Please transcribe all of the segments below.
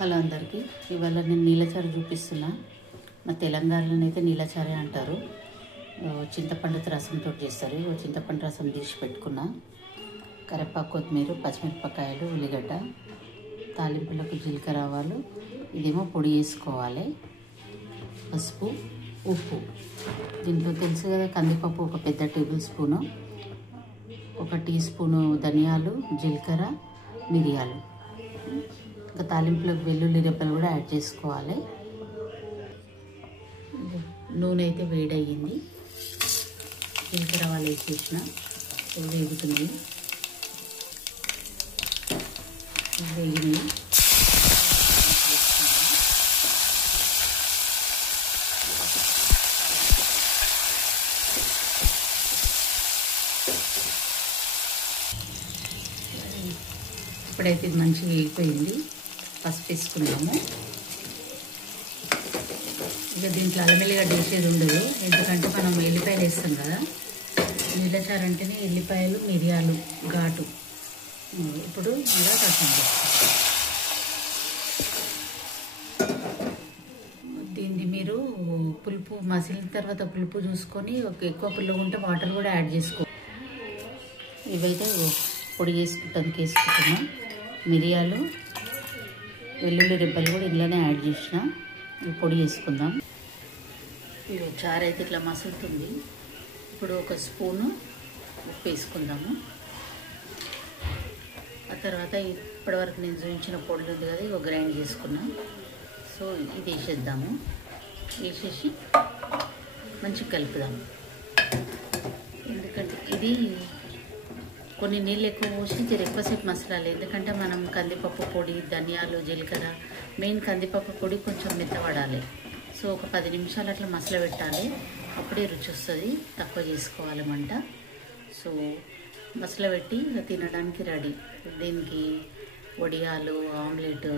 Hello అందరికీ, ఇవాళ నేను నీలచారు చూపిస్తున్నా. మా తెలంగాణలో అయితే నీలచారే అంటారు. చింతపండు రసంతో చేస్తారు. చింతపండు రసం తీసి పెట్టుకున్నా. కరివేపాకు, కొత్తిమీర, పచ్చిమిరపకాయలు, ఉల్లిగడ్డ, తాలింపులకు జీలకర్ర, ఆవాలు. ఇదేమో పొడి వేసుకోవాలి. పసుపు, ఉప్పు. దీంట్లో తెలుసు కదా, కందిపప్పు ఒక పెద్ద టేబుల్ స్పూను, 1 టీ స్పూను ధనియాలు, జీలకర్ర, మిరియాలు. ఇంకా తాలింపులకు వెల్లుల్లి రెబ్బలు కూడా యాడ్ చేసుకోవాలి. నూనె అయితే వేడయ్యింది. జీలకర్ర ఆవాలు వేసేసిన వేగుతున్నాయి. వేగినాయి. ఇప్పుడైతే ఇది మంచిగా వేగిపోయింది. పసుపు వేసుకున్నాము. ఇక దీంట్లో అల్లం ఎల్లిగడ్డ వేసేది ఉండదు, ఎందుకంటే మనం ఎల్లిపాయలు వేస్తాం కదా. నీలచారు అంటేనే ఎల్లిపాయలు, మిరియాలు, ఘాటు. ఇప్పుడు ఇలా రసం చేస్తాం. దీన్ని మీరు పులుపు మసిలిన తర్వాత పులుపు చూసుకొని ఎక్కువ పులుపు ఉంటే వాటర్ కూడా యాడ్ చేసుకో. ఇవైతే పొడి చేసుకుంటానికి వేసుకుంటున్నాం. మిరియాలు, వెల్లుల్లి రెబ్బలు కూడా ఇలానే యాడ్ చేసిన. పొడి వేసుకుందాం. ఇది చారు అయితే ఇట్లా మసులుతుంది. ఇప్పుడు 1 స్పూను ఉప్పు వేసుకుందాము. ఆ తర్వాత ఇప్పటివరకు నేను చూపించిన పొడి ఉంది కదా, ఇవి గ్రైండ్ చేసుకున్నాం. సో ఇది వేసేద్దాము. వేసేసి మంచిగా కలుపుదాము. ఎందుకంటే ఇది కొన్ని నీళ్ళు ఎక్కువ పోసి ఎక్కువసేపు మసలాలి. ఎందుకంటే మనం కందిపప్పు పొడి, ధనియాలు, జీలకర్ర, మెయిన్ కందిపప్పు పొడి కొంచెం మెత్తపడాలి. సో ఒక 10 నిమిషాలు అట్లా మసల పెట్టాలి. అప్పుడే రుచి వస్తుంది. తక్కువ చేసుకోవాలి మంట. సో మసల పెట్టి తినడానికి రెడీ. దీనికి వడియాలు, ఆమ్లెట్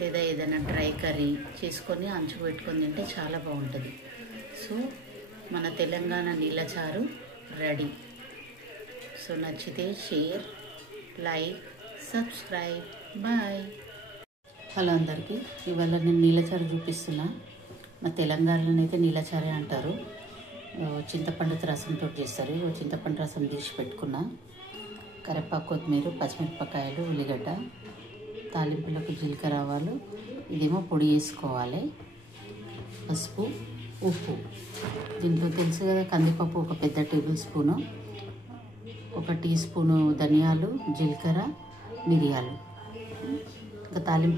లేదా ఏదైనా డ్రై కర్రీ చేసుకొని అంచుకు పెట్టుకొని తింటే చాలా బాగుంటుంది. సో మన తెలంగాణ నీలచారు రెడీ. సో నచ్చితే share, like, subscribe. Bye. Hello అందరికీ, ఇవాళ నేను నీలచారు చూపిస్తున్నా. మా తెలంగాణలో అయితే నీలచారే అంటారు. చింతపండు రసంతో చేస్తారు. చింతపండు రసం తీసి పెట్టుకున్నా. కరివేపాకు, కొత్తిమీర, పచ్చిమిరపకాయలు, ఉల్లిగడ్డ, తాలింపులకు జీలకర్ర, ఆవాలు. ఇదేమో పొడి వేసుకోవాలి. పసుపు, ఉప్పు. దీంట్లో తెలుసు కదా, కందిపప్పు ఒక పెద్ద టేబుల్ స్పూను, 1 టీ స్పూను ధనియాలు, జీలకర్ర, మిరియాలు. ఇంకా తాలింపు